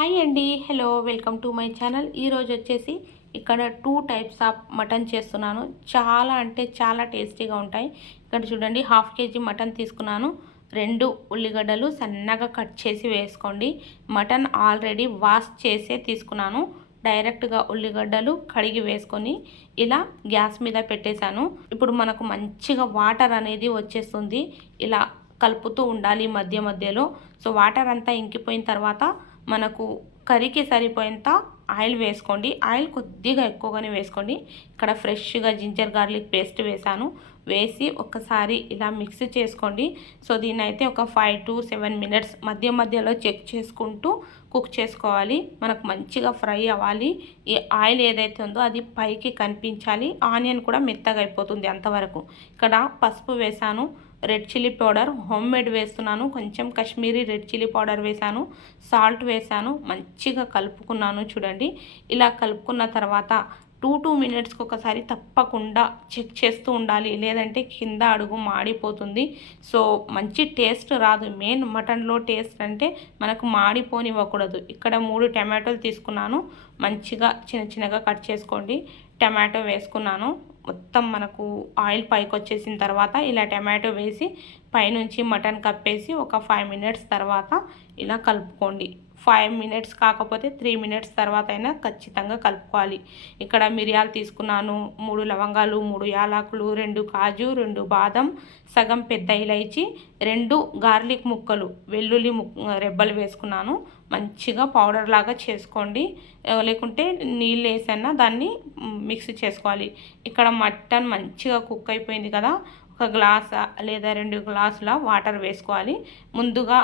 Hi అండి. Hello welcome to my channel. ఈరోజు వచ్చేసి ఇక్కడ టూ టైప్స్ ఆఫ్ మటన్ చేస్తున్నాను. చాలా అంటే చాలా టేస్టీగా ఉంటాయి. ఇక్కడ చూడండి హాఫ్ కేజీ మటన్ తీసుకున్నాను. రెండు ఉల్లిగడ్డలు సన్నగా కట్ చేసి వేసుకోండి. మటన్ ఆల్రెడీ వాష్ చేసే తీసుకున్నాను. డైరెక్ట్గా ఉల్లిగడ్డలు కడిగి వేసుకొని ఇలా గ్యాస్ మీద పెట్టేశాను. ఇప్పుడు మనకు మంచిగా వాటర్ అనేది వచ్చేస్తుంది. ఇలా కలుపుతూ ఉండాలి మధ్య మధ్యలో. సో వాటర్ అంతా ఇంకిపోయిన తర్వాత మనకు కర్రీకి సరిపోయేంత ఆయిల్ వేసుకోండి. ఆయిల్ కొద్దిగా ఎక్కువగానే వేసుకోండి. ఇక్కడ ఫ్రెష్గా జింజర్ గార్లిక్ పేస్ట్ వేసాను వేసి ఒకసారి ఇలా మిక్స్ చేసుకోండి. సో దీన్ని అయితే ఒక ఫైవ్ టు సెవెన్ మినిట్స్ మధ్య మధ్యలో చెక్ చేసుకుంటూ కుక్ చేసుకోవాలి. మనకు మంచిగా ఫ్రై అవ్వాలి. ఈ ఆయిల్ ఏదైతే ఉందో అది పైకి కనిపించాలి. ఆనియన్ కూడా మెత్తగా అయిపోతుంది అంతవరకు. ఇక్కడ పసుపు వేసాను red chilli powder homemade వేస్తున్నాను కొంచెం కాశ్మీరీ రెడ్ చిల్లీ పౌడర్ వేశాను సాల్ట్ వేశాను మంచిగా కలుపుకున్నాను చూడండి. ఇలా కలుపుకున్న తర్వాత టూ టూ మినిట్స్కి ఒకసారి తప్పకుండా చెక్ చేస్తూ ఉండాలి లేదంటే కింద అడుగు మాడిపోతుంది. సో మంచి టేస్ట్ రాదు. మెయిన్ మటన్లో టేస్ట్ అంటే మనకు మాడిపోనివ్వకూడదు. ఇక్కడ మూడు టమాటోలు తీసుకున్నాను. మంచిగా చిన్న చిన్నగా కట్ చేసుకోండి. టమాటో వేసుకున్నాను. మొత్తం మనకు ఆయిల్ పైకి వచ్చేసిన తర్వాత ఇలా టమాటో వేసి పైనుంచి మటన్ కప్పేసి ఒక ఫైవ్ మినిట్స్ తర్వాత ఇలా కలుపుకోండి. ఫైవ్ మినిట్స్ కాకపోతే త్రీ మినిట్స్ తర్వాత అయినా ఖచ్చితంగా కలుపుకోవాలి. ఇక్కడ మిరియాలు తీసుకున్నాను. మూడు లవంగాలు మూడు యాలకులు రెండు కాజు రెండు బాదం సగం పెద్ద ఇలైచి రెండు గార్లిక్ ముక్కలు వెల్లుల్లి రెబ్బలు వేసుకున్నాను. మంచిగా పౌడర్ లాగా చేసుకోండి. లేకుంటే నీళ్ళు వేసైనా దాన్ని మిక్స్ చేసుకోవాలి. ఇక్కడ మటన్ మంచిగా కుక్ అయిపోయింది కదా. ఒక గ్లాస్ లేదా రెండు గ్లాసుల వాటర్ వేసుకోవాలి. ముందుగా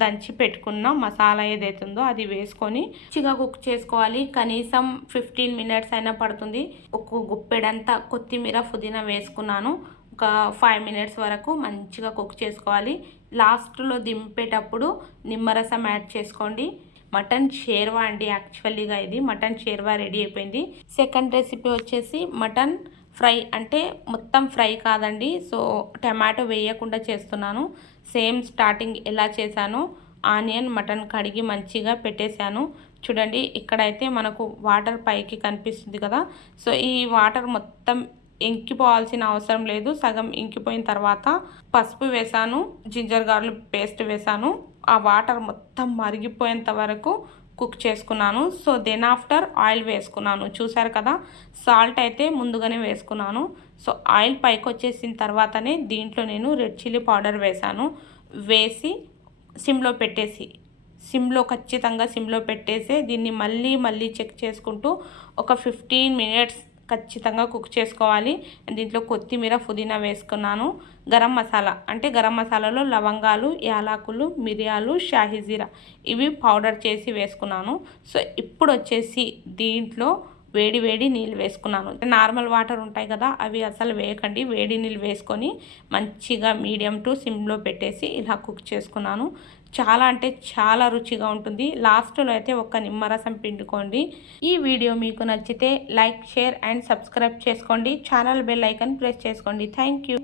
దంచి పెట్టుకున్న మసాలా ఏదైతే ఉందో అది వేసుకొని మంచిగా కుక్ చేసుకోవాలి. కనీసం ఫిఫ్టీన్ మినిట్స్ అయినా పడుతుంది. ఒక గుప్పెడంతా కొత్తిమీర పుదీనా వేసుకున్నాను. ఒక ఫైవ్ మినిట్స్ వరకు మంచిగా కుక్ చేసుకోవాలి. లాస్ట్లో దింపేటప్పుడు నిమ్మరసం యాడ్ చేసుకోండి. మటన్ షేర్వా అండి యాక్చువల్లీగా ఇది. మటన్ షేర్వా రెడీ అయిపోయింది. సెకండ్ రెసిపీ వచ్చేసి మటన్ ఫ్రై అంటే మొత్తం ఫ్రై కాదండి. సో టమాటో వేయకుండా చేస్తున్నాను. సేమ్ స్టార్టింగ్ ఎలా చేశానో? ఆనియన్ మటన్ కడిగి మంచిగా పెట్టేశాను. చూడండి ఇక్కడైతే మనకు వాటర్ పైకి కనిపిస్తుంది కదా. సో ఈ వాటర్ మొత్తం ఇంకిపోవాల్సిన అవసరం లేదు. సగం ఇంకిపోయిన తర్వాత పసుపు వేసాను జింజర్ గార్లిక్ పేస్ట్ వేసాను ఆ వాటర్ మొత్తం మరిగిపోయేంత వరకు కుక్ చేసుకున్నాను. సో దెన్ ఆఫ్టర్ ఆయిల్ వేసుకున్నాను. చూసారు కదా? సాల్ట్ అయితే ముందుగానే వేసుకున్నాను. సో ఆయిల్ పైకి వచ్చేసిన తర్వాతనే దీంట్లో నేను రెడ్ చిల్లీ పౌడర్ వేసాను వేసి సిమ్లో పెట్టేసి సిమ్లో ఖచ్చితంగా సిమ్లో పెట్టేసి దీన్ని మళ్ళీ మళ్ళీ చెక్ చేసుకుంటూ ఒక ఫిఫ్టీన్ మినిట్స్ ఖచ్చితంగా కుక్ చేసుకోవాలి. దీంట్లో కొత్తిమీర పుదీనా వేసుకున్నాను. గరం మసాలా అంటే గరం మసాలాలో లవంగాలు యాలకులు మిరియాలు షాహిజీరా ఇవి పౌడర్ చేసి వేసుకున్నాను. సో ఇప్పుడు వచ్చేసి దీంట్లో వేడి వేడి నీళ్ళు వేసుకున్నాను. నార్మల్ వాటర్ ఉంటాయి కదా అవి అసలు వేయకండి. వేడి నీళ్ళు వేసుకొని మంచిగా మీడియం టు సిమ్లో పెట్టేసి ఇలా కుక్ చేసుకున్నాను. చాలా అంటే చాలా రుచిగా ఉంటుంది. లాస్ట్లో అయితే ఒక నిమ్మరసం పిండుకోండి. ఈ వీడియో మీకు నచ్చితే లైక్ షేర్ అండ్ సబ్స్క్రైబ్ చేసుకోండి. ఛానల్ బెల్ ఐకన్ ప్రెస్ చేసుకోండి. Thank you.